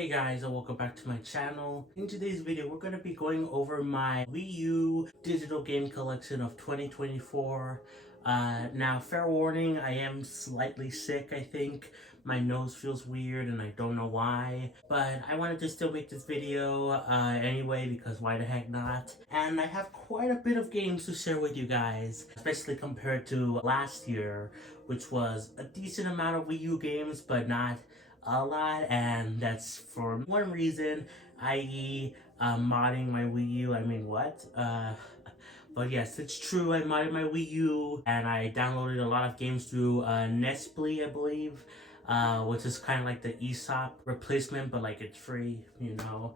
Hey guys, and welcome back to my channel. In today's video, we're going to be going over my Wii U digital game collection of 2024. Now, fair warning, I am slightly sick, I think. My nose feels weird and I don't know why. But I wanted to still make this video anyway, because why the heck not? And I have quite a bit of games to share with you guys, especially compared to last year, which was a decent amount of Wii U games, but not a lot, and that's for one reason, i.e. Modding my Wii U. I mean, what? But yes, it's true, I modded my Wii U, and I downloaded a lot of games through Nestle, I believe, which is kind of like the eShop replacement, but like it's free, you know.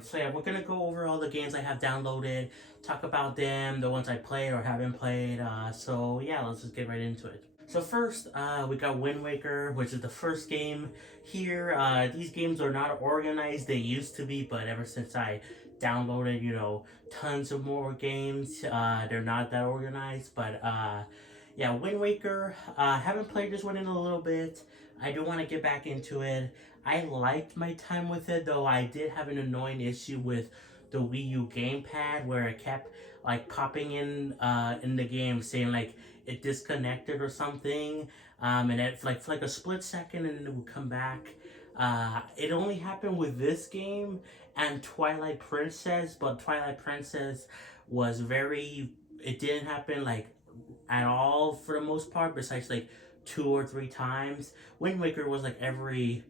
So yeah, we're gonna go over all the games I have downloaded, talk about them, the ones I played or haven't played, so yeah, let's just get right into it. So first, we got Wind Waker, which is the first game here. These games are not organized, they used to be, but ever since I downloaded, you know, tons of more games, they're not that organized. But yeah, Wind Waker, haven't played this one in a little bit. I do want to get back into it. I liked my time with it, though I did have an annoying issue with the Wii U gamepad where it kept like popping in the game saying like it disconnected or something, and it for like a split second and then it would come back. It only happened with this game and Twilight Princess, but Twilight Princess was it didn't happen like at all for the most part, besides like 2 or 3 times. Wind Waker was like every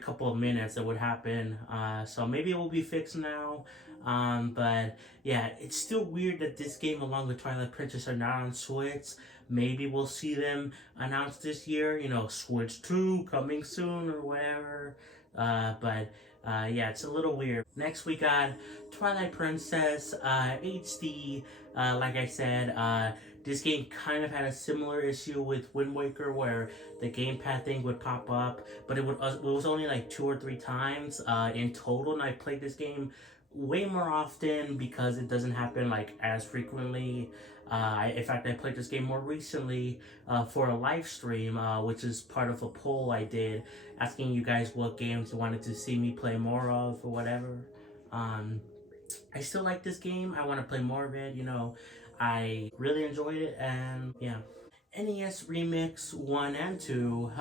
couple of minutes it would happen, so maybe it will be fixed now. But yeah, it's still weird that this game along with Twilight Princess are not on Switch. Maybe we'll see them announced this year, you know, Switch 2 coming soon or whatever. But yeah, it's a little weird. Next we got Twilight Princess HD. Like I said, this game kind of had a similar issue with Wind Waker where the gamepad thing would pop up, but it was only like 2 or 3 times in total, and I played this game way more often because it doesn't happen like as frequently. In fact, I played this game more recently for a live stream, which is part of a poll I did asking you guys what games you wanted to see me play more of or whatever. I still like this game. I want to play more of it, you know. I really enjoyed it, and yeah. NES Remix 1 and 2,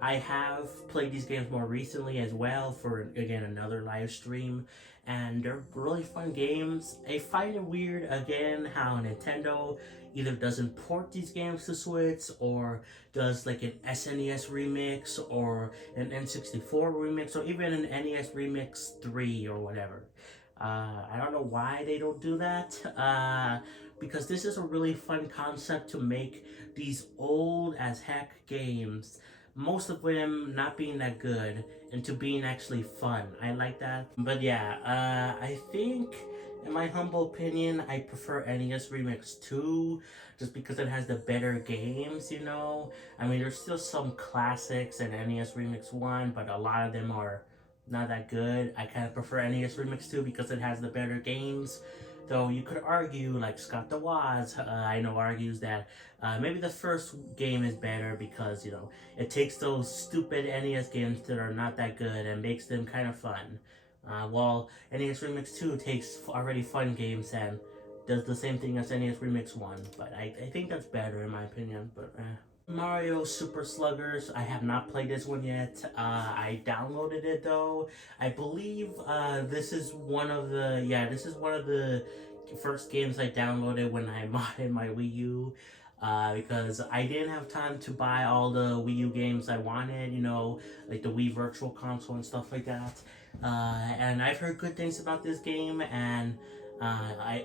I have played these games more recently as well for, again, another live stream, and they're really fun games. I find it weird, again, how Nintendo either doesn't port these games to Switch or does like an SNES remix or an N64 remix or even an NES Remix 3 or whatever. I don't know why they don't do that, because this is a really fun concept to make these old as heck games, most of them not being that good, into being actually fun. I like that. But yeah, I think, in my humble opinion, I prefer NES Remix 2 just because it has the better games, you know? I mean, there's still some classics in NES Remix 1, but a lot of them are not that good. I kind of prefer NES Remix 2 because it has the better games. Though you could argue, like Scott the Woz, I know, argues that maybe the first game is better because, you know, it takes those stupid NES games that are not that good and makes them kind of fun. While NES Remix 2 takes already fun games and does the same thing as NES Remix 1. But I think that's better in my opinion. But Mario Super Sluggers, I have not played this one yet. I downloaded it though. I believe this is one of the first games I downloaded when I modded my Wii U. Because I didn't have time to buy all the Wii U games I wanted, you know, like the Wii Virtual Console and stuff like that. And I've heard good things about this game, and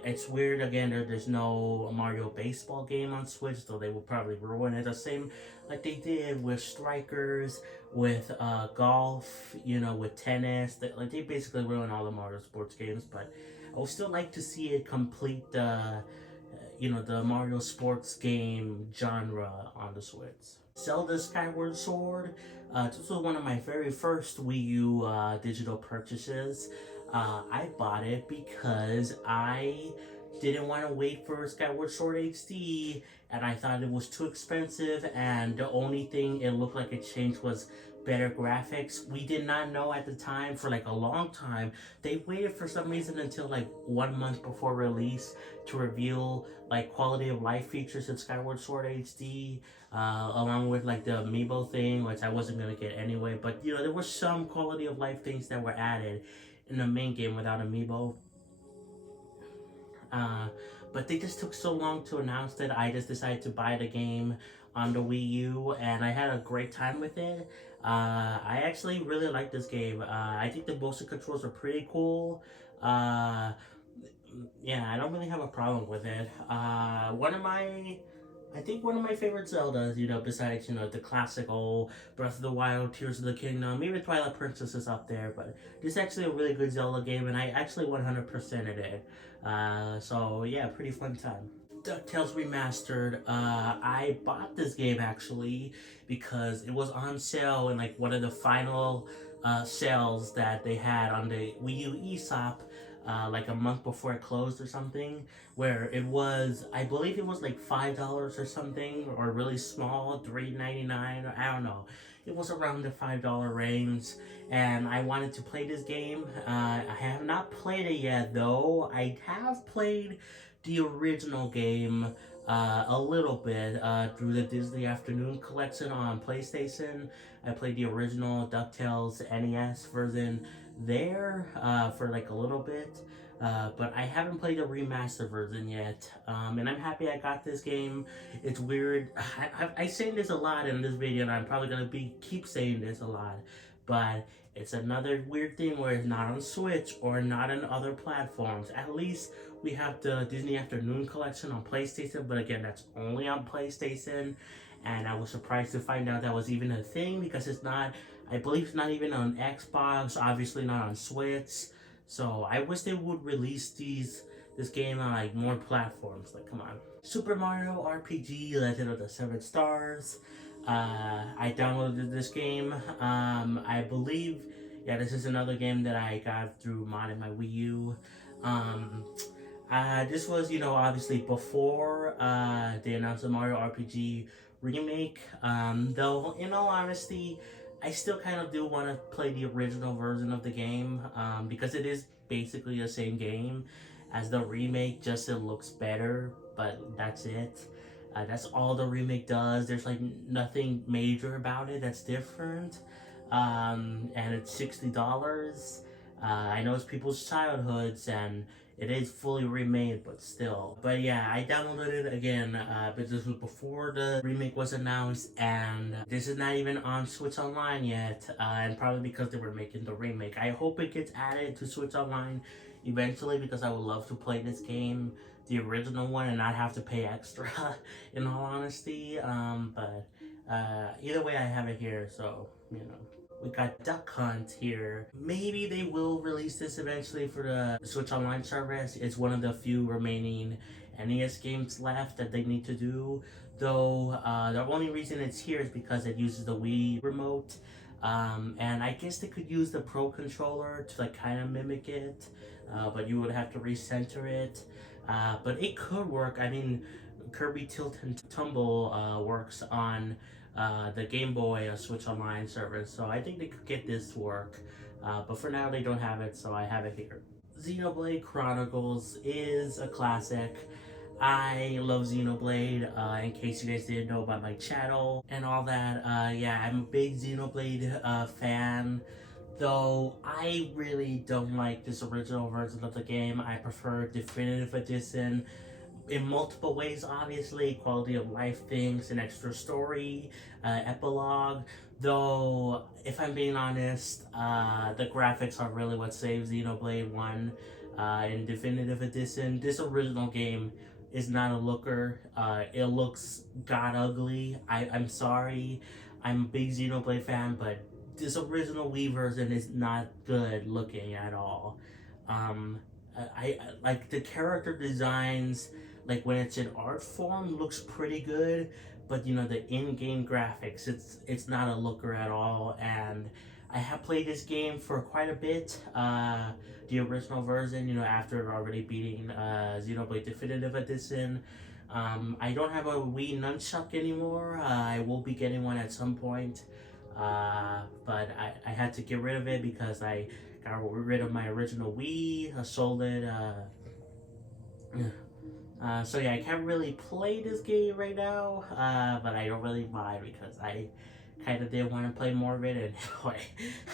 it's weird again. There's no Mario baseball game on Switch, though they will probably ruin it the same like they did with Strikers, with golf, you know, with tennis. They basically ruin all the Mario sports games. But I would still like to see it complete the the Mario sports game genre on the Switch. Zelda Skyward Sword. This was one of my very first Wii U digital purchases. I bought it because I didn't want to wait for Skyward Sword HD, and I thought it was too expensive, and the only thing it looked like it changed was better graphics. We did not know at the time, for like a long time. They waited for some reason until like 1 month before release to reveal like quality of life features in Skyward Sword HD, along with like the amiibo thing, which I wasn't gonna get anyway. But you know, there were some quality of life things that were added in the main game without amiibo. Uh, but they just took so long to announce that I just decided to buy the game on the Wii U, and I had a great time with it. I actually really like this game. I think the motion controls are pretty cool. Uh, yeah, I don't really have a problem with it. I think one of my favorite Zeldas, you know, besides, you know, the classical Breath of the Wild, Tears of the Kingdom, even Twilight Princess is up there, but this is actually a really good Zelda game, and I actually 100%ed it. So yeah, pretty fun time. DuckTales Remastered. I bought this game actually because it was on sale in like one of the final sales that they had on the Wii U eShop, like a month before it closed or something, where it was, I believe it was like $5 or something, or really small, $3.99, or I don't know. It was around the $5 range, and I wanted to play this game. I have not played it yet, though. I have played the original game a little bit through the Disney Afternoon collection on PlayStation. I played the original DuckTales NES version there for like a little bit. But I haven't played the remastered version yet, and I'm happy I got this game. It's weird. I say this a lot in this video, and I'm probably gonna keep saying this a lot, but it's another weird thing where it's not on Switch or not on other platforms. At least we have the Disney Afternoon collection on PlayStation, but again, that's only on PlayStation. And I was surprised to find out that was even a thing, because it's not, I believe it's not even on Xbox, obviously not on Switch. So I wish they would release this game on like more platforms. Like, come on. Super Mario RPG Legend of the Seven Stars. I downloaded this game. I believe, yeah, this is another game that I got through modding my Wii U. This was, you know, obviously before they announced the Mario RPG remake. Though, in all honesty, I still kind of do want to play the original version of the game, because it is basically the same game as the remake, just it looks better, but that's it. That's all the remake does. There's like nothing major about it that's different. And it's $60. I know it's people's childhoods, and it is fully remade, but still. But yeah, I downloaded it again, but this was before the remake was announced, and this is not even on Switch Online yet, and probably because they were making the remake. I hope it gets added to Switch Online eventually, because I would love to play this game, the original one, and not have to pay extra, in all honesty. But either way, I have it here, so, you know. We got Duck Hunt here. Maybe they will release this eventually for the Switch Online service. It's one of the few remaining NES games left that they need to do. Though the only reason it's here is because it uses the Wii remote. And I guess they could use the Pro Controller to like kind of mimic it. But you would have to recenter it. But it could work. I mean, Kirby Tilt and Tumble works on the Game Boy Switch Online service, so I think they could get this to work. But for now, they don't have it, so I have it here. Xenoblade Chronicles is a classic. I love Xenoblade, in case you guys didn't know about my channel and all that. Yeah, I'm a big Xenoblade fan. Though I really don't like this original version of the game. I prefer Definitive Edition in multiple ways, obviously. Quality of life things, an extra story, epilogue. Though, if I'm being honest, the graphics are really what saves Xenoblade 1 in Definitive Edition. This original game is not a looker. It looks god ugly. I'm sorry. I'm a big Xenoblade fan, but this original Wii version is not good looking at all. I like the character designs, like when it's in art form, looks pretty good, but you know, the in-game graphics, it's not a looker at all. And I have played this game for quite a bit, the original version, you know, after already beating Xenoblade Definitive Edition. I don't have a Wii nunchuck anymore. I will be getting one at some point. but I had to get rid of it because I got rid of my original Wii. I sold it. So yeah, I can't really play this game right now, but I don't really mind because I kind of did want to play more of it, and anyway,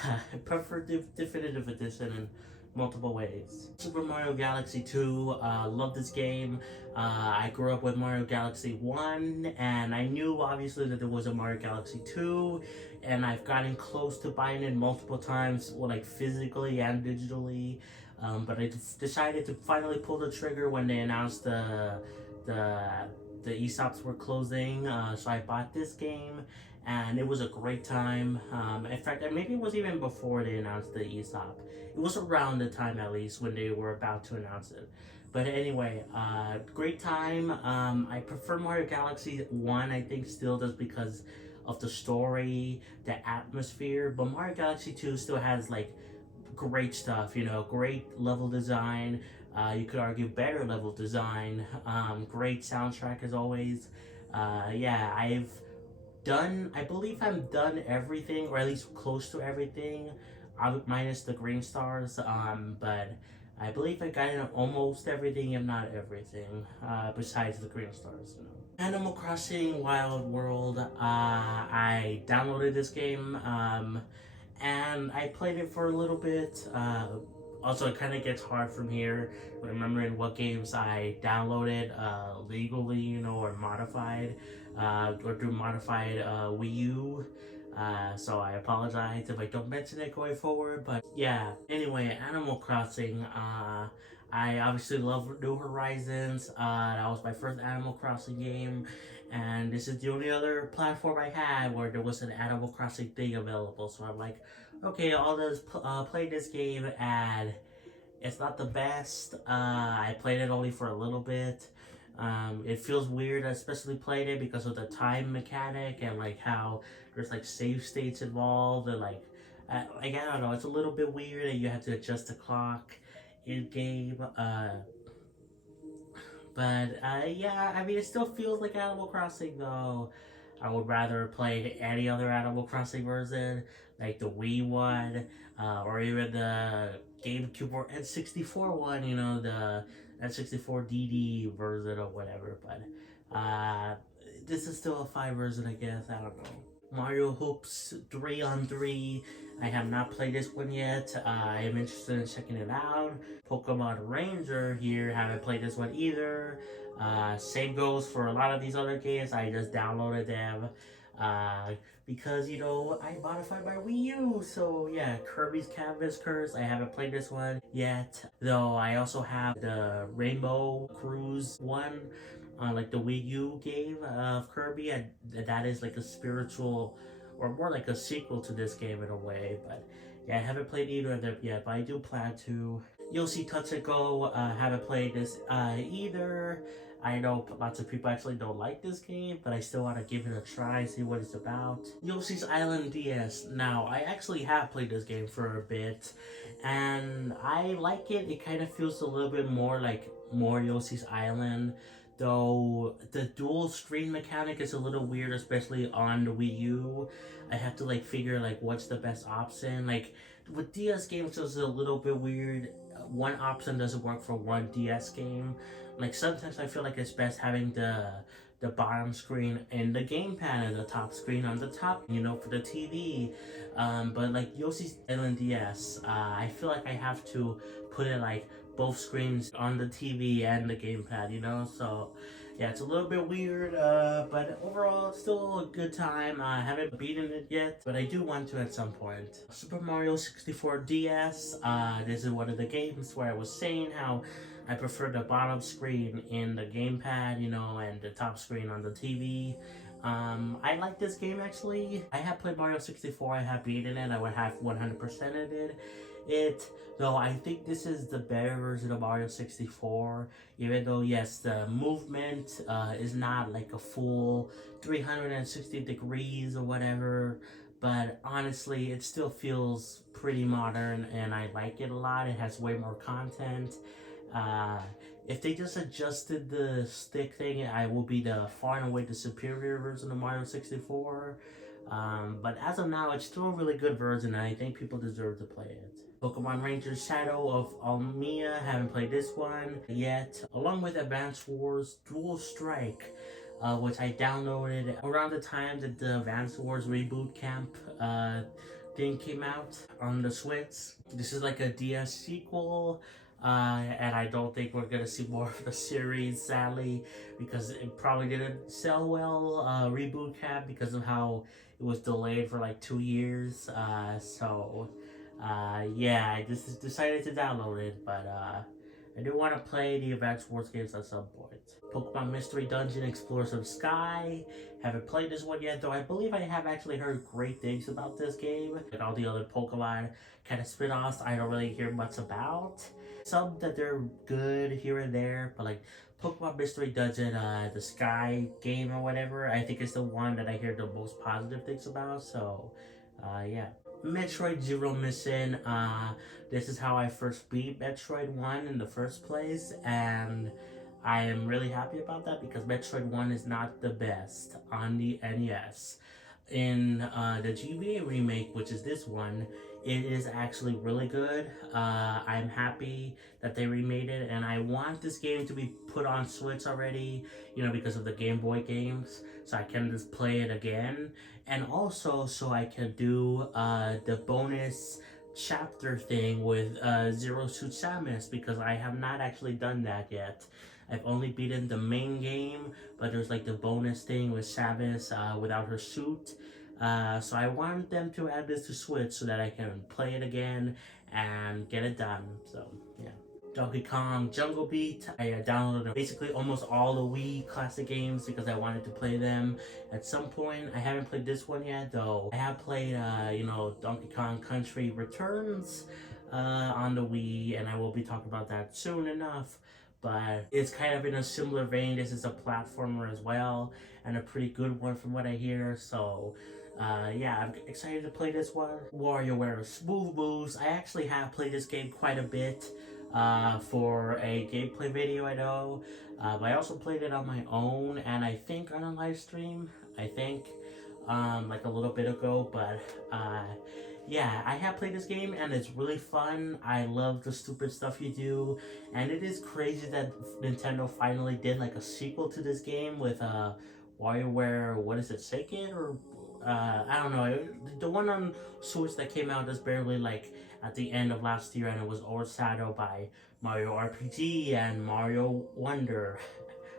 I prefer definitive edition in multiple ways. Super Mario Galaxy 2, love this game. I grew up with Mario Galaxy 1, and I knew obviously that there was a Mario Galaxy 2, and I've gotten close to buying it multiple times, well, like physically and digitally. But I decided to finally pull the trigger when they announced the the eShops were closing. So I bought this game, and it was a great time. In fact, maybe it was even before they announced the eShop. It was around the time at least when they were about to announce it. But anyway, great time. I prefer Mario Galaxy 1, I think, still just because of the story, the atmosphere. But Mario Galaxy 2 still has like great stuff, you know, great level design. You could argue better level design. Great soundtrack as always. Yeah, I believe I've done everything, or at least close to everything, minus the green stars. But I believe I got in almost everything, if not everything, besides the green stars. You know. Animal Crossing Wild World. I downloaded this game. And I played it for a little bit. Also, it kind of gets hard from here, remembering what games I downloaded legally, you know, or modified, or through modified Wii U. So I apologize if I don't mention it going forward. But yeah, anyway, Animal Crossing. I obviously love New Horizons. That was my first Animal Crossing game, and this is the only other platform I had where there was an Animal Crossing thing available. So I'm like, okay, I'll just play this game, and it's not the best. I played it only for a little bit. It feels weird, especially playing it because of the time mechanic and like how there's like save states involved and like I don't know, it's a little bit weird and you have to adjust the clock in game. But yeah, I mean, it still feels like Animal Crossing though. I would rather play any other Animal Crossing version, like the Wii one, or even the GameCube or N64 one. You know, the N64 DD version or whatever. But this is still a 5 version, I guess. I don't know. Mario Hoops 3 on 3. I have not played this one yet. I am interested in checking it out. Pokemon Ranger here, haven't played this one either. Same goes for a lot of these other games. I just downloaded them uh, because, you know, I modified my Wii U. So yeah, Kirby's Canvas Curse. I haven't played this one yet, though. I also have the Rainbow Cruise one on like the Wii U game of Kirby, and that is like a spiritual, or more like a sequel to this game in a way. But yeah, I haven't played either of them yet, but I do plan to. Yoshi Touch and Go, haven't played this either. I know lots of people actually don't like this game, but I still want to give it a try, see what it's about. Yoshi's Island DS. Now, I actually have played this game for a bit, and I like it. It kind of feels a little bit more like more Yoshi's Island, though the dual screen mechanic is a little weird, especially on the Wii U. I have to like figure like what's the best option. Like with DS games, it's a little bit weird. One option doesn't work for one DS game. Like sometimes I feel like it's best having the bottom screen in the gamepad and the top screen on the top, you know, for the TV. But like Yoshi's Island DS, I feel like I have to put it like both screens on the TV and the gamepad, you know? So yeah, it's a little bit weird, but overall, it's still a good time. I haven't beaten it yet, but I do want to at some point. Super Mario 64 DS, this is one of the games where I was saying how I prefer the bottom screen in the gamepad, you know, and the top screen on the TV. I like this game actually. I have played Mario 64, I have beaten it, I would have 100%ed it. Though I think this is the better version of Mario 64, even though yes, the movement is not like a full 360 degrees or whatever, but honestly it still feels pretty modern and I like it a lot. It has way more content. Uh, if they just adjusted the stick thing, I will be the far and away the superior version of Mario 64. But as of now, it's still a really good version, and I think people deserve to play it. Pokemon Ranger Shadow of Almia, haven't played this one yet, along with Advance Wars Dual Strike, which I downloaded around the time that the Advance Wars Reboot Camp thing came out on the Switch. This is like a DS sequel, and I don't think we're gonna see more of the series, sadly, because it probably didn't sell well. Reboot Camp, because of how it was delayed for like 2 years. Yeah, I just decided to download it, but I do want to play the Advance Wars games at some point. Pokemon Mystery Dungeon Explorers of Sky. Haven't played this one yet, though I believe I have actually heard great things about this game. Like all the other Pokemon kind of spin-offs, I don't really hear much about. Some that they're good here and there, but like Pokemon Mystery Dungeon, the Sky game or whatever, I think is the one that I hear the most positive things about, so yeah. Metroid Zero Mission, this is how I first beat Metroid 1 in the first place, and I am really happy about that because Metroid 1 is not the best on the NES. In the GBA remake, which is this one, it is actually really good. I'm happy that they remade it, and I want this game to be put on Switch already, you know, because of the Game Boy games, so I can just play it again, and also so I can do the bonus chapter thing with Zero Suit Samus, because I have not actually done that yet. I've only beaten the main game, but there's like the bonus thing with Samus without her suit. So I want them to add this to Switch so that I can play it again and get it done. So yeah. Donkey Kong Jungle Beat. I downloaded basically almost all the Wii classic games because I wanted to play them at some point. I haven't played this one yet, though. I have played, Donkey Kong Country Returns on the Wii, and I will be talking about that soon enough. But it's kind of in a similar vein. This is a platformer as well, and a pretty good one from what I hear. So yeah, I'm excited to play this one. WarioWare Smooth Moves. I actually have played this game quite a bit for a gameplay video, I know. But I also played it on my own, and I think on a live stream. I think like a little bit ago, but yeah, I have played this game and it's really fun. I love the stupid stuff you do, and it is crazy that Nintendo finally did like a sequel to this game with WarioWare, what is it, Second, or I don't know, the one on Switch that came out is barely like at the end of last year, and it was overshadowed by Mario RPG and Mario Wonder,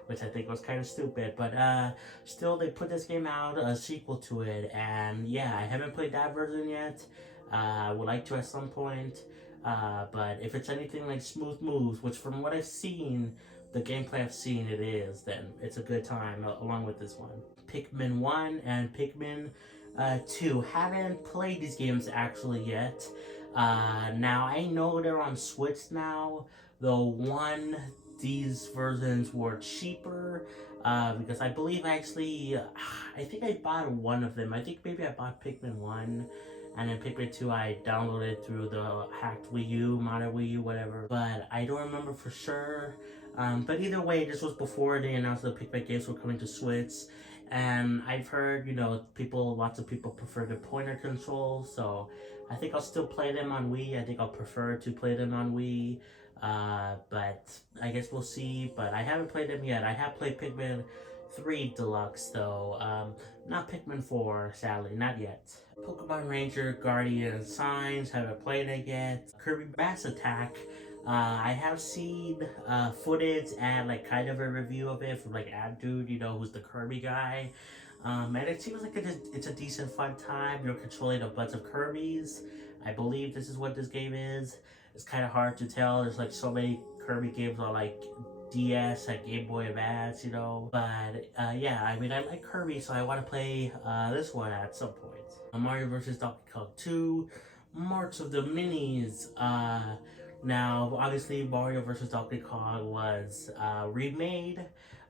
which I think was kind of stupid, but still they put this game out, a sequel to it, and yeah, I haven't played that version yet. I would like to at some point, but if it's anything like Smooth Moves, which from what I've seen, the gameplay I've seen it is, then it's a good time along with this one. Pikmin 1 and Pikmin 2. Haven't played these games actually yet. Now I know they're on Switch now, though these versions were cheaper because I believe actually I think I bought one of them. I think maybe I bought Pikmin 1, and then Pikmin 2 I downloaded through the hacked Wii U, modern Wii U, whatever, but I don't remember for sure. But either way, this was before they announced the Pikmin games were coming to Switch, and I've heard, lots of people prefer the pointer control, so I think I'll still play them on Wii. I think I'll prefer to play them on Wii. But I guess we'll see. But I haven't played them yet. I have played Pikmin 3 Deluxe, though. Not Pikmin 4, sadly, not yet. Pokemon Ranger Guardian Signs, haven't played it yet. Kirby Bass Attack. I have seen footage and like kind of a review of it from like Dude, who's the Kirby guy. And it seems like it's a decent fun time. You're controlling a bunch of Kirbys. I believe this is what this game is. It's kind of hard to tell. There's like so many Kirby games on like DS and Game Boy Advance, But yeah, I mean, I like Kirby, so I want to play this one at some point. Mario vs. Donkey Kong 2, March of the Minis. Now, obviously, Mario vs. Donkey Kong was remade,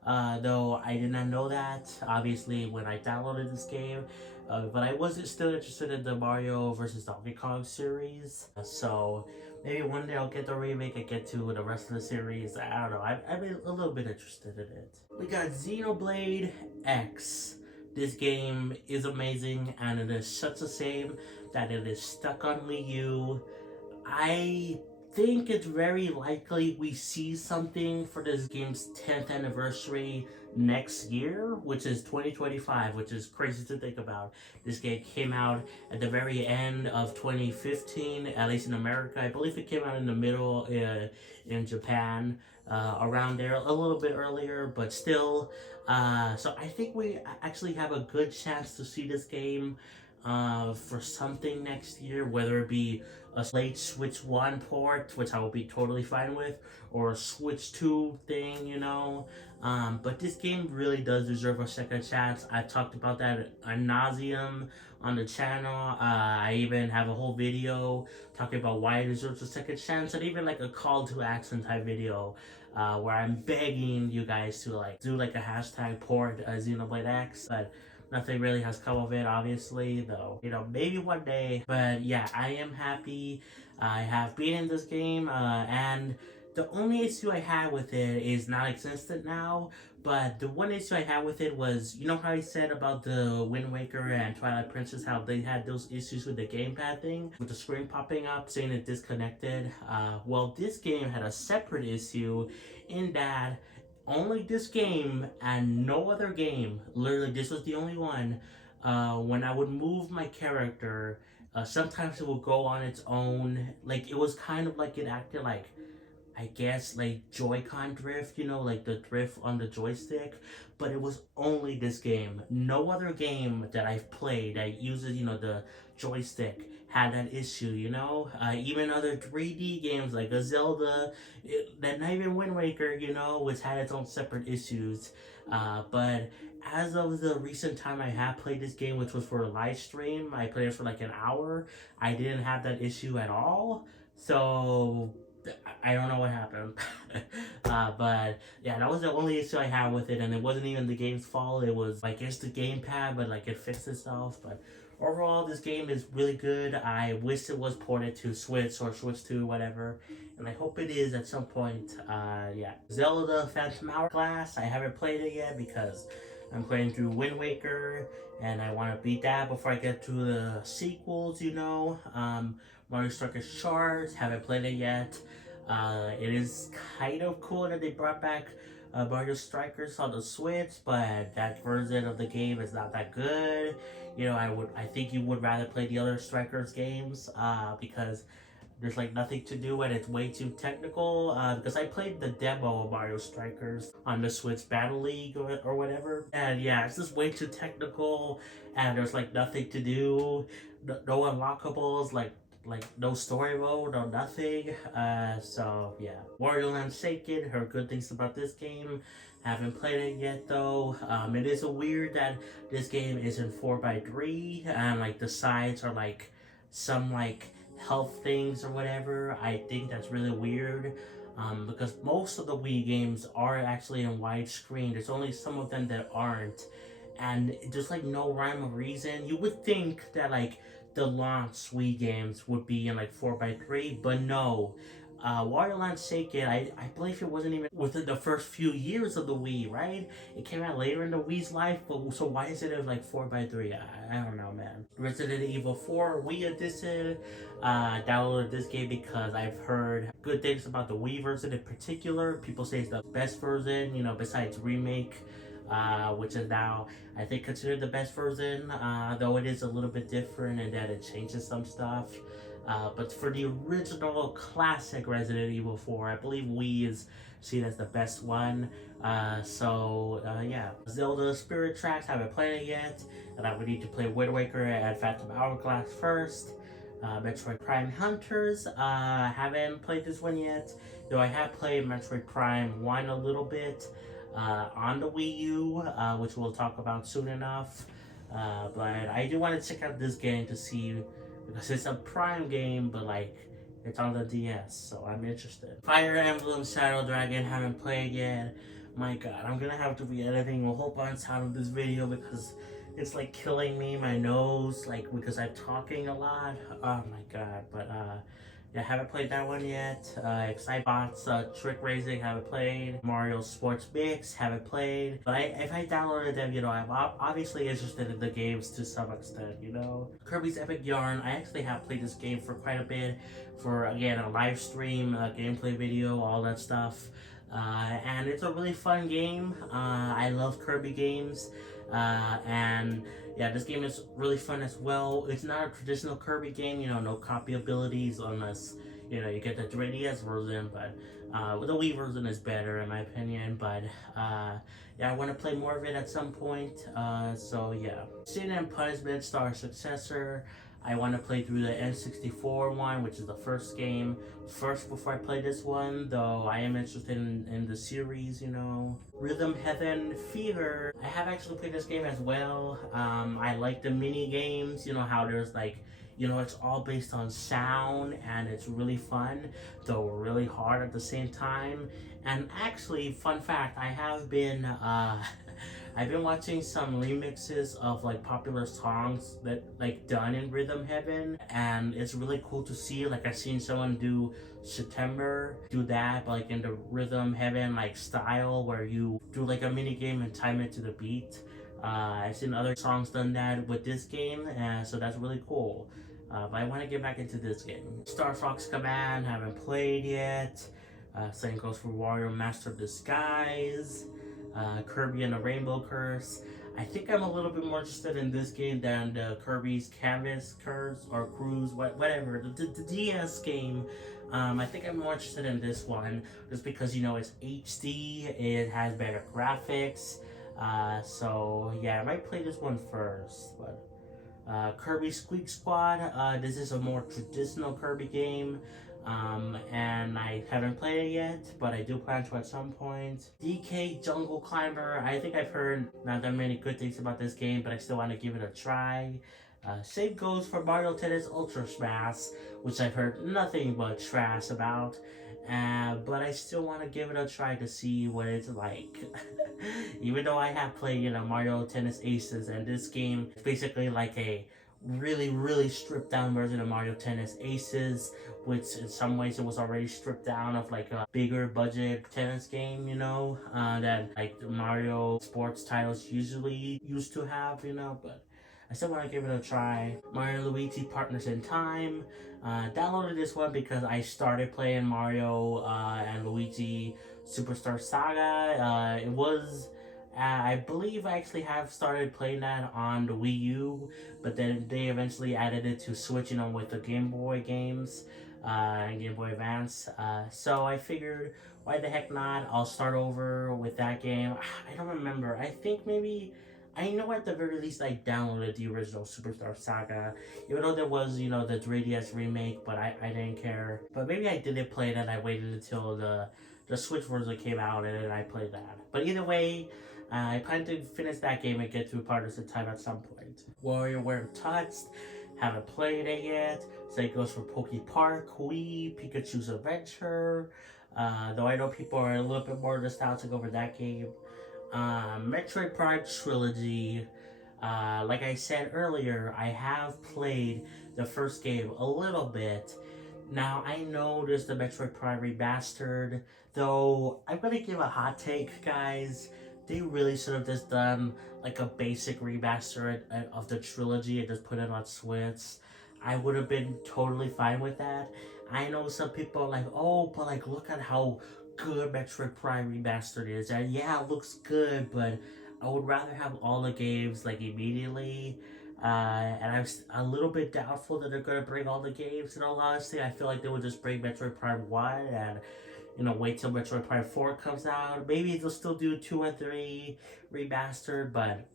though I did not know that, obviously, when I downloaded this game. But I wasn't still interested in the Mario vs. Donkey Kong series, so maybe one day I'll get the remake and get to the rest of the series. I don't know, I'm a little bit interested in it. We got Xenoblade X. This game is amazing, and it is such a shame that it is stuck on Wii U. I think it's very likely we see something for this game's 10th anniversary next year, which is 2025, which is crazy to think about. This game came out at the very end of 2015, at least in America. I believe it came out in the middle in Japan, around there, a little bit earlier, but still. So I think we actually have a good chance to see this game for something next year, whether it be a late Switch 1 port, which I will be totally fine with, or a Switch 2 thing, you know. But this game really does deserve a second chance. I've talked about that ad nauseum on the channel. I even have a whole video talking about why it deserves a second chance, and even like a call to action type video where I'm begging you guys to like do like a hashtag port Xenoblade X, but nothing really has come of it, obviously, though, you know, maybe one day. But yeah, I am happy. I have beaten this game, and the only issue I had with it is non-existent now. But the one issue I had with it was, you know how I said about the Wind Waker and Twilight Princess, how they had those issues with the gamepad thing, with the screen popping up saying it disconnected. Well, this game had a separate issue in that only this game and no other game, literally this was the only one, when I would move my character, sometimes it would go on its own. Like, it was kind of like it acted like, I guess, like Joy-Con drift, you know, like the drift on the joystick. But it was only this game. No other game that I've played that uses, you know, the joystick had that issue, you know. Even other 3D games like a Zelda, that not even Wind Waker, you know, which had its own separate issues. But as of the recent time I have played this game, which was for a live stream, I played it for like an hour, I didn't have that issue at all. So I don't know what happened. But yeah, that was the only issue I had with it, and it wasn't even the game's fault. It was, I guess, the gamepad, but like it fixed itself. But overall, this game is really good. I wish it was ported to Switch or Switch 2, whatever, and I hope it is at some point. Yeah, Zelda Phantom Hourglass. I haven't played it yet because I'm playing through Wind Waker, and I want to beat that before I get to the sequels, you know. Mario Strikers Charge, haven't played it yet. It is kind of cool that they brought back Mario Strikers on the Switch, but that version of the game is not that good. You know, I think you would rather play the other Strikers games because there's like nothing to do and it's way too technical. Because I played the demo of Mario Strikers on the Switch Battle League or whatever, and yeah, it's just way too technical, and there's like nothing to do, no unlockables, like no story mode or nothing. So yeah, Wario Land Shaken, heard good things about this game. Haven't played it yet though. It is weird that this game isn't 4x3 and like the sides are like some like health things or whatever. I think that's really weird. Because most of the Wii games are actually in widescreen. There's only some of them that aren't, and there's like no rhyme or reason. You would think that like the launch Wii games would be in like 4x3, but no. Wario Land Shaken, I believe it wasn't even within the first few years of the Wii, right? It came out later in the Wii's life, but so why is it in like 4x3? I don't know, man. Resident Evil 4 Wii Edition, downloaded this game because I've heard good things about the Wii version in particular. People say it's the best version, you know, besides Remake. Which is now, I think, considered the best version, though it is a little bit different in that it changes some stuff. But for the original classic Resident Evil 4, I believe Wii is seen as the best one. Yeah. Zelda Spirit Tracks, haven't played it yet, and I would need to play Wind Waker and Phantom Hourglass first. Metroid Prime Hunters, haven't played this one yet, though I have played Metroid Prime 1 a little bit. On the Wii U, which we'll talk about soon enough. But I do want to check out this game to see, because it's a Prime game, but like it's on the DS, so I'm interested. Fire Emblem Shadow Dragon, haven't played yet. My god, I'm gonna have to be editing a whole bunch out of this video because it's like killing me, my nose, like because I'm talking a lot. Oh my god, but Yeah, haven't played that one yet. Excitebots, Trick Racing, haven't played. Mario Sports Mix, haven't played. But if I downloaded them, I'm obviously interested in the games to some extent. Kirby's Epic Yarn, I actually have played this game for quite a bit. For, again, a live stream, a gameplay video, all that stuff. And it's a really fun game. I love Kirby games. And yeah, this game is really fun as well. It's not a traditional Kirby game, no copy abilities unless, you get the 3DS version, but the Wii version is better in my opinion. But yeah, I want to play more of it at some point. So yeah. Sin and Punishment Star Successor. I want to play through the N64 one, which is the first game first before I play this one, though I am interested in the series. Rhythm Heaven Fever. I have actually played this game as well. I like the mini games, how there's it's all based on sound and it's really fun, though really hard at the same time. And actually, fun fact, I have been I've been watching some remixes of popular songs that done in Rhythm Heaven, and it's really cool to see. I've seen someone do September do that, but in the Rhythm Heaven style where you do a mini game and time it to the beat. I've seen other songs done that with this game, and so that's really cool. But I want to get back into this game. Star Fox Command, haven't played yet. Same goes for Wario Master of Disguise. Kirby and the Rainbow Curse. I think I'm a little bit more interested in this game than the Kirby's Canvas Curse or Cruise, whatever, the DS game. I think I'm more interested in this one just because it's HD, it has better graphics. So yeah, I might play this one first. But Kirby Squeak Squad. This is a more traditional Kirby game. And I haven't played it yet, but I do plan to at some point. DK Jungle Climber. I think I've heard not that many good things about this game, but I still want to give it a try. Same goes for Mario Tennis Ultra Smash, which I've heard nothing but trash about. But I still want to give it a try to see what it's like. Even though I have played, Mario Tennis Aces, and this game is basically like a really, really stripped down version of Mario Tennis Aces, which in some ways it was already stripped down of a bigger budget tennis game, that the Mario sports titles usually used to have. But I still want to give it a try. Mario and Luigi Partners in Time. Downloaded this one because I started playing Mario and Luigi Superstar Saga. I believe I actually have started playing that on the Wii U, but then they eventually added it to Switch, with the Game Boy games and Game Boy Advance. So I figured, why the heck not? I'll start over with that game. I don't remember. I think maybe, I know at the very least I downloaded the original Superstar Saga, even though there was, the 3DS remake, but I didn't care. But maybe I didn't play it and I waited until the Switch version came out and then I played that. But either way, I plan to finish that game and get through Partners in Time at some point. WarioWare Touched, haven't played it yet. Same goes for Poke Park, Wii, Pikachu's Adventure. Though I know people are a little bit more nostalgic over that game. Metroid Prime Trilogy. Like I said earlier, I have played the first game a little bit. Now, I know there's the Metroid Prime Remastered, though I'm gonna give a hot take, guys. They really should have just done a basic remaster of the trilogy and just put it on Switch. I would have been totally fine with that. I know some people are like, oh, but look at how good Metroid Prime Remastered is. And yeah, it looks good, but I would rather have all the games immediately. And I'm a little bit doubtful that they're gonna bring all the games. In all honesty, I feel like they would just bring Metroid Prime 1 and wait till Metroid Prime 4 comes out. Maybe they'll still do 2 and 3 remastered, but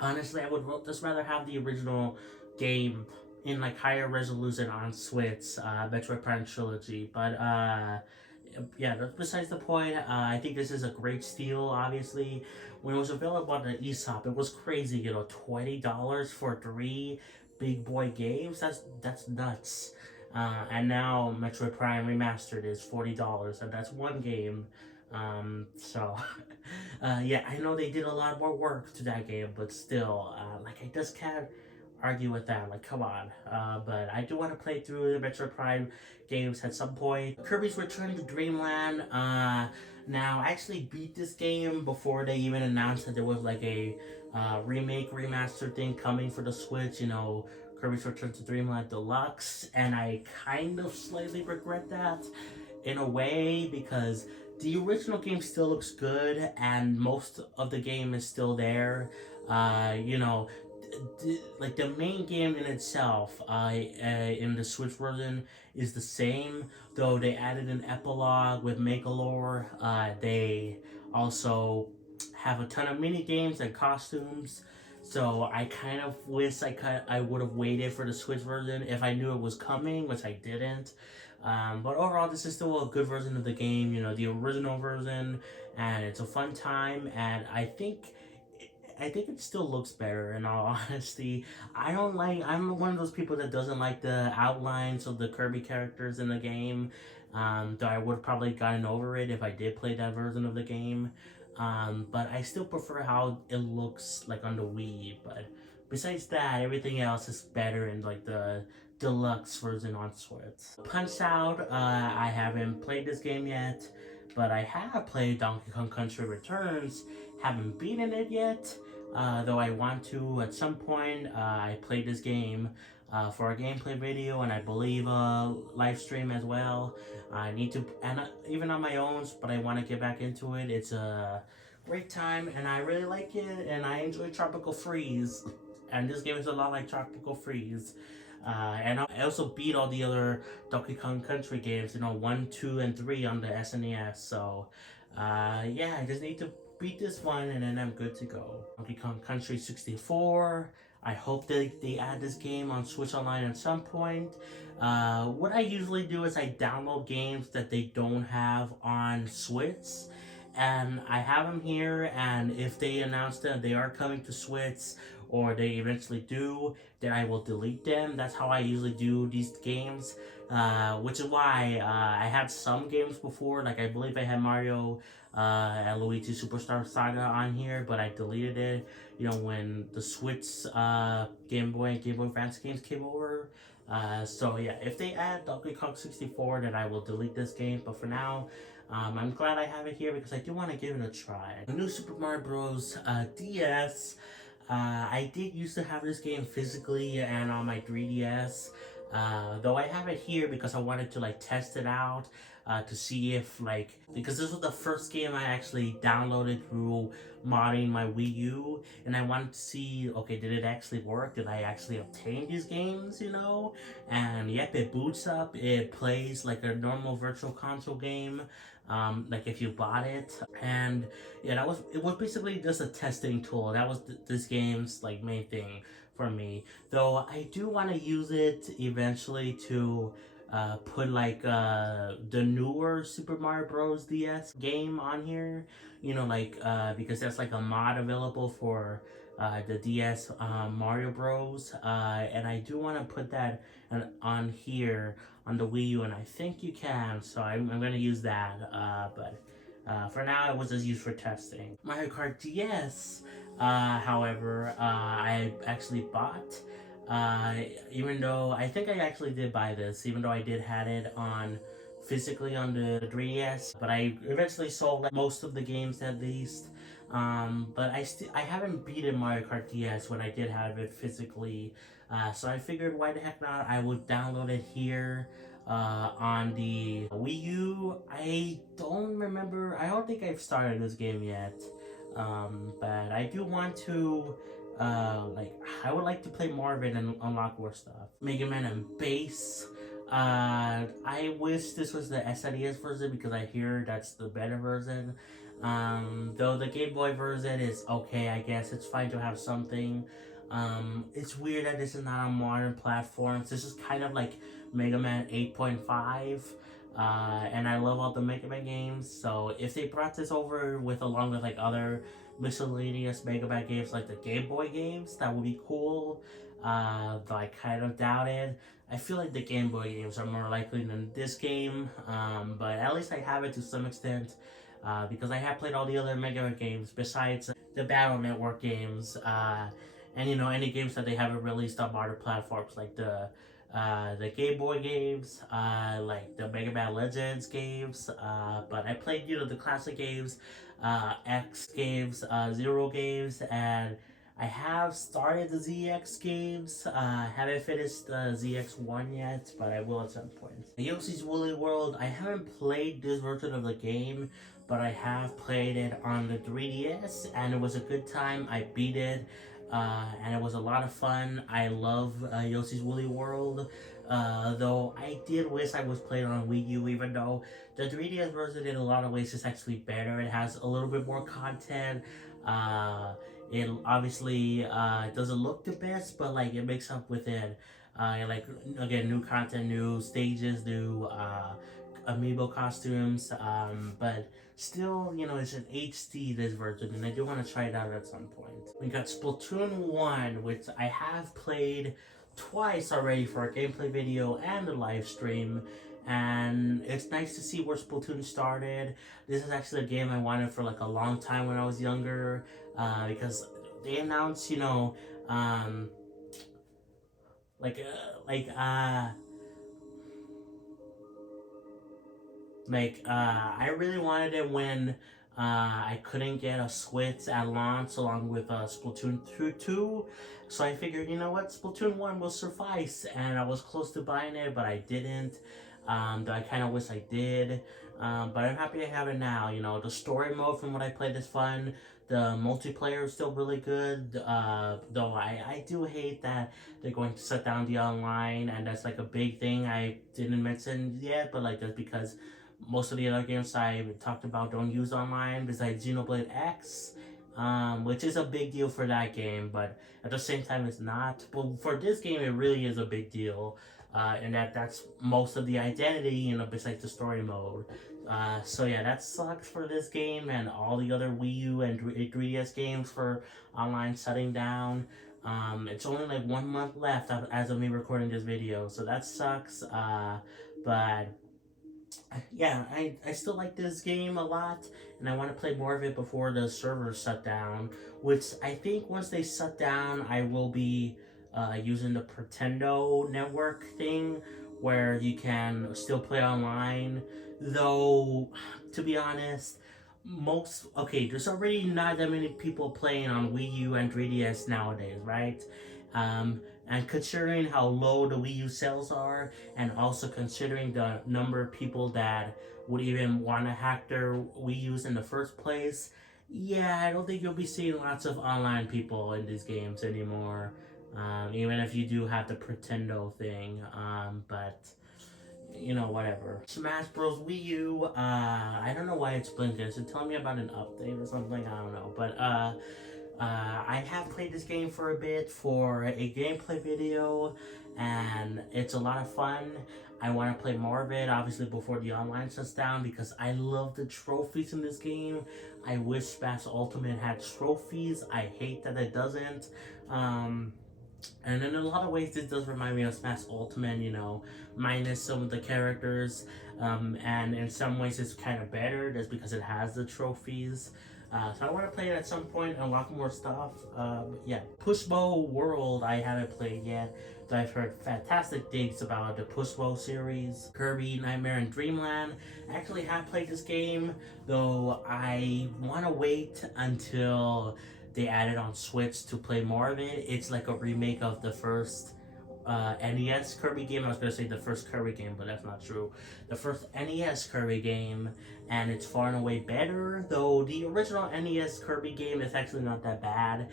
honestly, I would just rather have the original game in higher resolution on Switch, Metroid Prime Trilogy. But yeah, that's besides the point. I think this is a great steal. Obviously, when it was available on the eShop, it was crazy. $20 for 3 big boy games. That's nuts. And now Metroid Prime Remastered is $40, and that's one game. So yeah, I know they did a lot more work to that game, but still, I just can't argue with that. Like, come on. But I do want to play through the Metroid Prime games at some point. Kirby's Return to Dreamland. Now, I actually beat this game before they even announced that there was like a remake, remaster thing coming for the Switch. You know, Kirby's Return to Dreamland Deluxe. And I kind of slightly regret that in a way because the original game still looks good and most of the game is still there. You know, like the main game in itself, in the Switch version, is the same. Though they added an epilogue with Megalore. They also have a ton of mini games and costumes. So I kind of wish I would have waited for the Switch version if I knew it was coming, which I didn't. But overall, this is still a good version of the game. You know, the original version, and it's a fun time. And I think it still looks better. In all honesty, I'm one of those people that doesn't like the outlines of the Kirby characters in the game. Though I would have probably gotten over it if I did play that version of the game. But I still prefer how it looks like on the Wii. But besides that, everything else is better in like the deluxe version on Switch. Punch Out, I haven't played this game yet, but I have played Donkey Kong Country Returns. Haven't beaten it yet, though I want to at some point. I played this game for a gameplay video and I believe a live stream as well. I need to, and even on my own, but I want to get back into it. It's a great time and I really like it and I enjoy Tropical Freeze. And this game is a lot like Tropical Freeze. And I also beat all the other Donkey Kong Country games, you know, 1, 2, and 3 on the SNES. So, yeah, I just need to beat this one and then I'm good to go. Donkey Kong Country 64. I hope they add this game on Switch Online at some point. What I usually do is I download games that they don't have on Switch. And I have them here, and if they announce that they are coming to Switch, or they eventually do, then I will delete them. That's how I usually do these games, which is why I had some games before, like I believe I had Mario and Luigi Superstar Saga on here, but I deleted it, you know, when the Switch Game Boy and Game Boy Advance games came over. So yeah, if they add Donkey Kong 64, then I will delete this game, but for now, I'm glad I have it here because I do want to give it a try. The new Super Mario Bros. DS. I did used to have this game physically and on my 3DS. Though I have it here because I wanted to like test it out to see if like, because this was the first game I actually downloaded through modding my Wii U, and I wanted to see, okay, did it actually work? Did I actually obtain these games, you know? And yep, it boots up, it plays like a normal virtual console game, like if you bought it. And yeah, it was basically just a testing tool. That was this game's like main thing for me. Though I do want to use it eventually to put like the newer Super Mario Bros. DS game on here, you know, like because there's like a mod available for the DS Mario Bros. And I do want to put that on here on the Wii U, and I think you can, so I'm going to use that, but for now it was just used for testing. Mario Kart DS, however, I actually bought, even though I think I actually did buy this, even though I did had it on physically on the 3DS, but I eventually sold like, most of the games at least. But I haven't beaten Mario Kart DS when I did have it physically, so I figured why the heck not, I would download it here on the Wii U. I don't think I've started this game yet, but I do want to, I would like to play more of it and unlock more stuff. Mega Man and Bass. I wish this was the SNES version because I hear that's the better version. Though the Game Boy version is okay, I guess it's fine to have something. It's weird that this is not on modern platforms. This is kind of like Mega Man 8.5. And I love all the Mega Man games, so if they brought this over with along with like other miscellaneous Mega Man games like the Game Boy games, that would be cool. Though I kind of doubt it. I feel like the Game Boy games are more likely than this game, but at least I have it to some extent, because I have played all the other Mega Man games besides the Battle Network games, and you know, any games that they haven't released on modern platforms, like the Game Boy games, like the Mega Man Legends games. But I played, you know, the classic games, X games, Zero games, and I have started the ZX games. Haven't finished the ZX1 yet, but I will at some point. Yoshi's Woolly World, I haven't played this version of the game, but I have played it on the 3DS, and it was a good time. I beat it, and it was a lot of fun. I love Yoshi's Woolly World, though I did wish I was playing on Wii U, even though the 3DS version in a lot of ways is actually better. It has a little bit more content. It obviously doesn't look the best, but like it makes up with it. Like again, new content, new stages, new amiibo costumes. But still, you know, it's an HD this version, and I do want to try it out at some point. We got Splatoon 1, which I have played twice already for a gameplay video and a live stream. And it's nice to see where Splatoon started. This is actually a game I wanted for like a long time when I was younger, because they announced, you know, like I really wanted it when I couldn't get a Switch at launch along with Splatoon 2. So I figured, you know what, Splatoon 1 will suffice, and I was close to buying it, but I didn't. Though I kind of wish I did. But I'm happy I have it now. You know, the story mode from what I played is fun. The multiplayer is still really good. Though I do hate that they're going to shut down the online, and that's like a big thing I didn't mention yet, but like that's because most of the other games I talked about don't use online, besides Xenoblade X, which is a big deal for that game, but at the same time it's not. But for this game, it really is a big deal, and that's most of the identity, you know, besides the story mode. So yeah, that sucks for this game and all the other Wii U and 3DS games for online shutting down. It's only like 1 month left as of me recording this video, so that sucks. But yeah, I still like this game a lot, and I want to play more of it before the servers shut down, which I think once they shut down, I will be using the Pretendo network thing, where you can still play online, though, to be honest, there's already not that many people playing on Wii U and 3DS nowadays, right? Um, and considering how low the Wii U sales are, and also considering the number of people that would even want to hack their Wii U's in the first place, yeah, I don't think you'll be seeing lots of online people in these games anymore. Even if you do have the Pretendo thing, but you know, whatever. Smash Bros. Wii U, I don't know why it's blinking. Is it telling me about an update or something? I don't know. But, I have played this game for a bit for a gameplay video, and it's a lot of fun. I want to play more of it, obviously, before the online shuts down, because I love the trophies in this game. I wish Smash Ultimate had trophies. I hate that it doesn't. And in a lot of ways, this does remind me of Smash Ultimate, you know, minus some of the characters. And in some ways, it's kind of better just because it has the trophies. So I want to play it at some point and unlock more stuff. Yeah, Pushbo World I haven't played yet, but I've heard fantastic things about the Pushbo series. Kirby, Nightmare, and Dreamland. I actually have played this game, though I want to wait until they added on Switch to play more of it. It's like a remake of the first NES Kirby game. I was going to say the first Kirby game, but that's not true. The first NES Kirby game, and it's far and away better, though the original NES Kirby game is actually not that bad.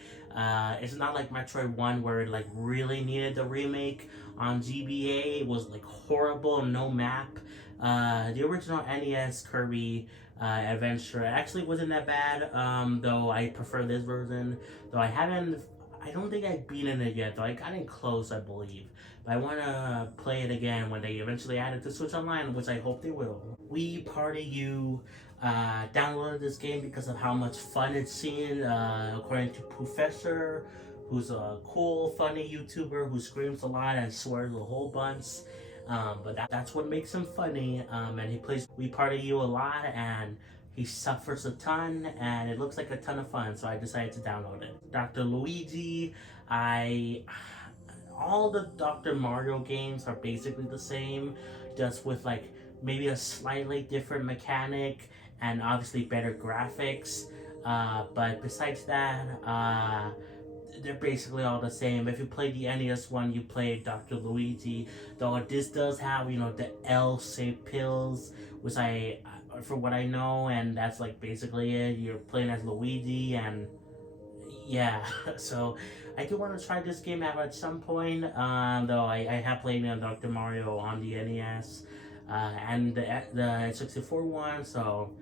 It's not like Metroid 1 where it like really needed the remake on GBA. It was like horrible, no map. The original NES Kirby adventure actually wasn't that bad, though I prefer this version, though I don't think I've beaten it yet, though I got in close, I believe. But I want to play it again when they eventually add it to Switch Online, which I hope they will. Wii Party U downloaded this game because of how much fun it's seen, according to Professor, who's a cool, funny YouTuber who screams a lot and swears a whole bunch. But that's what makes him funny, and he plays Wii Party U a lot, and He suffers a ton, and it looks like a ton of fun, so I decided to download it. Dr. Luigi, I all the Dr. Mario games are basically the same, just with like maybe a slightly different mechanic and obviously better graphics. But besides that, they're basically all the same. If you play the NES one, you play Dr. Luigi. Though this does have, the L-shaped pills, which from what I know, and that's like basically it. You're playing as Luigi, and yeah. So I do want to try this game out at some point. Though I have played Dr. Mario on the NES, and the 64 one, so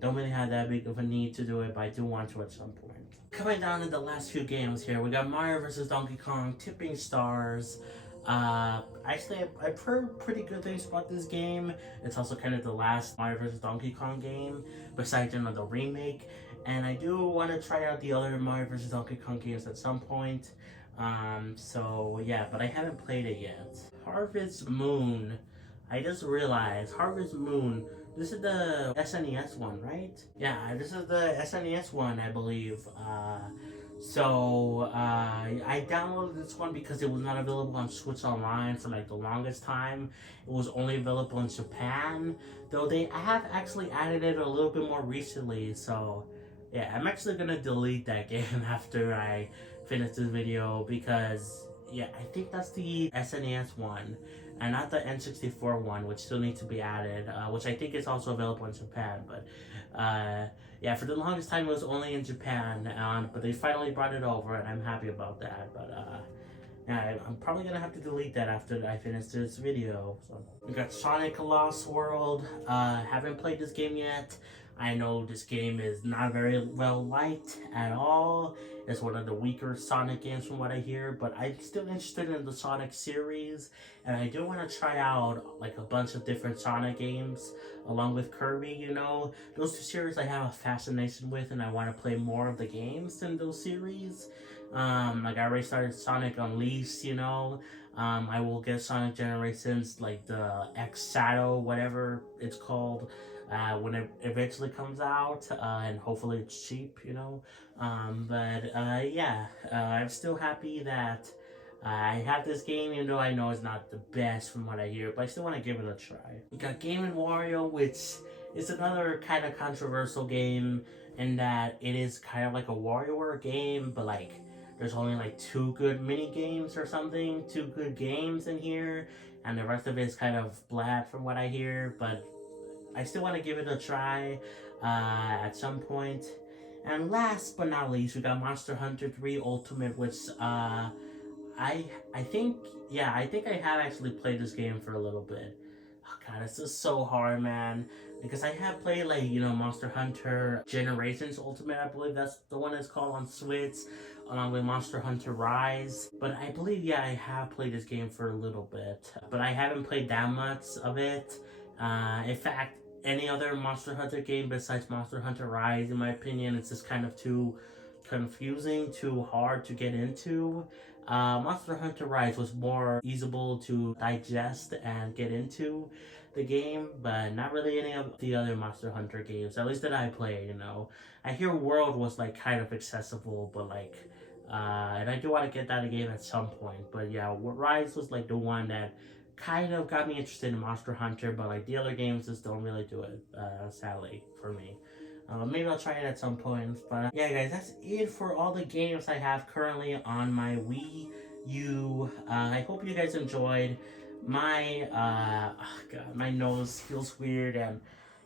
don't really have that big of a need to do it, but I do want to at some point. Coming down to the last few games here, we got Mario vs. Donkey Kong, Tipping Stars. Actually, I've heard pretty good things about this game. It's also kind of the last Mario vs. Donkey Kong game, besides the remake. And I do want to try out the other Mario vs. Donkey Kong games at some point. So yeah, but I haven't played it yet. Harvest Moon. I just realized Harvest Moon. This is the SNES one, right? Yeah, this is the SNES one, I believe. I downloaded this one because it was not available on Switch Online for like the longest time. It was only available in Japan, though I have actually added it a little bit more recently. So yeah, I'm actually gonna delete that game after I finish this video because yeah, I think that's the SNES one and not the N64 one, which still needs to be added, which I think is also available in Japan. But yeah, for the longest time it was only in Japan, but they finally brought it over, and I'm happy about that. But yeah, I'm probably gonna have to delete that after I finish this video. So we got Sonic Lost World. Haven't played this game yet. I know this game is not very well liked at all. It's one of the weaker Sonic games from what I hear, but I'm still interested in the Sonic series, and I do want to try out like a bunch of different Sonic games along with Kirby. Those two series I have a fascination with, and I want to play more of the games in those series. Like I already started Sonic Unleashed, I will get Sonic Generations, like the X Shadow, whatever it's called, when it eventually comes out, and hopefully it's cheap, yeah, I'm still happy that I have this game, even though I know it's not the best from what I hear, but I still want to give it a try. We got Game & Wario, which is another kind of controversial game in that it is kind of like a WarioWare game, but like there's only like 2 good mini games or something, 2 good games in here, and the rest of it is kind of bland from what I hear, but I still want to give it a try at some point. And last but not least, we got Monster Hunter 3 Ultimate, which I think I have actually played this game for a little bit. Oh god, it's just so hard, man. Because I have played like, Monster Hunter Generations Ultimate, I believe that's the one that's called on Switch, along with Monster Hunter Rise. But I believe, yeah, I have played this game for a little bit. But I haven't played that much of it. In fact, any other Monster Hunter game besides Monster Hunter Rise, in my opinion, it's just kind of too confusing, too hard to get into. Monster Hunter Rise was more easable to digest and get into the game, but not really any of the other Monster Hunter games, at least that I played, I hear World was like kind of accessible, but like, and I do want to get that game at some point, but yeah, Rise was like the one that kind of got me interested in Monster Hunter, but like the other games just don't really do it, sadly, for me. Maybe I'll try it at some point, but yeah guys, that's it for all the games I have currently on my Wii U. I hope you guys enjoyed. My, God, my nose feels weird, and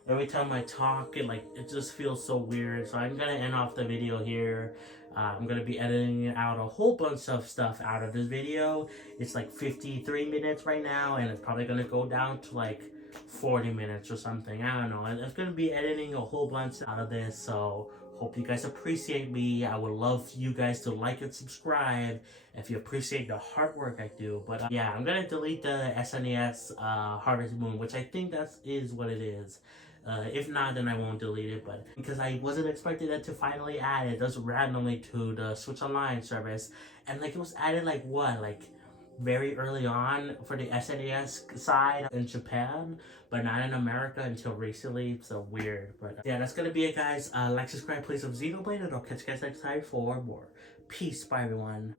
every time I talk, it just feels so weird, so I'm gonna end off the video here. I'm gonna be editing out a whole bunch of stuff out of this video. It's like 53 minutes right now, and it's probably gonna go down to like 40 minutes or something. I don't know. I'm gonna be editing a whole bunch out of this, so hope you guys appreciate me. I would love you guys to like and subscribe if you appreciate the hard work I do. But yeah, I'm gonna delete the SNES Harvest Moon, which I think that is what it is. If not, then I won't delete it, but because I wasn't expecting it to finally add it just randomly to the Switch Online service, and like it was added like what, like very early on for the SNES side in Japan, but not in America until recently. So weird. But yeah, that's gonna be it, guys. Like, subscribe, play some Xenoblade, and I'll catch you guys next time for more. Peace, bye everyone.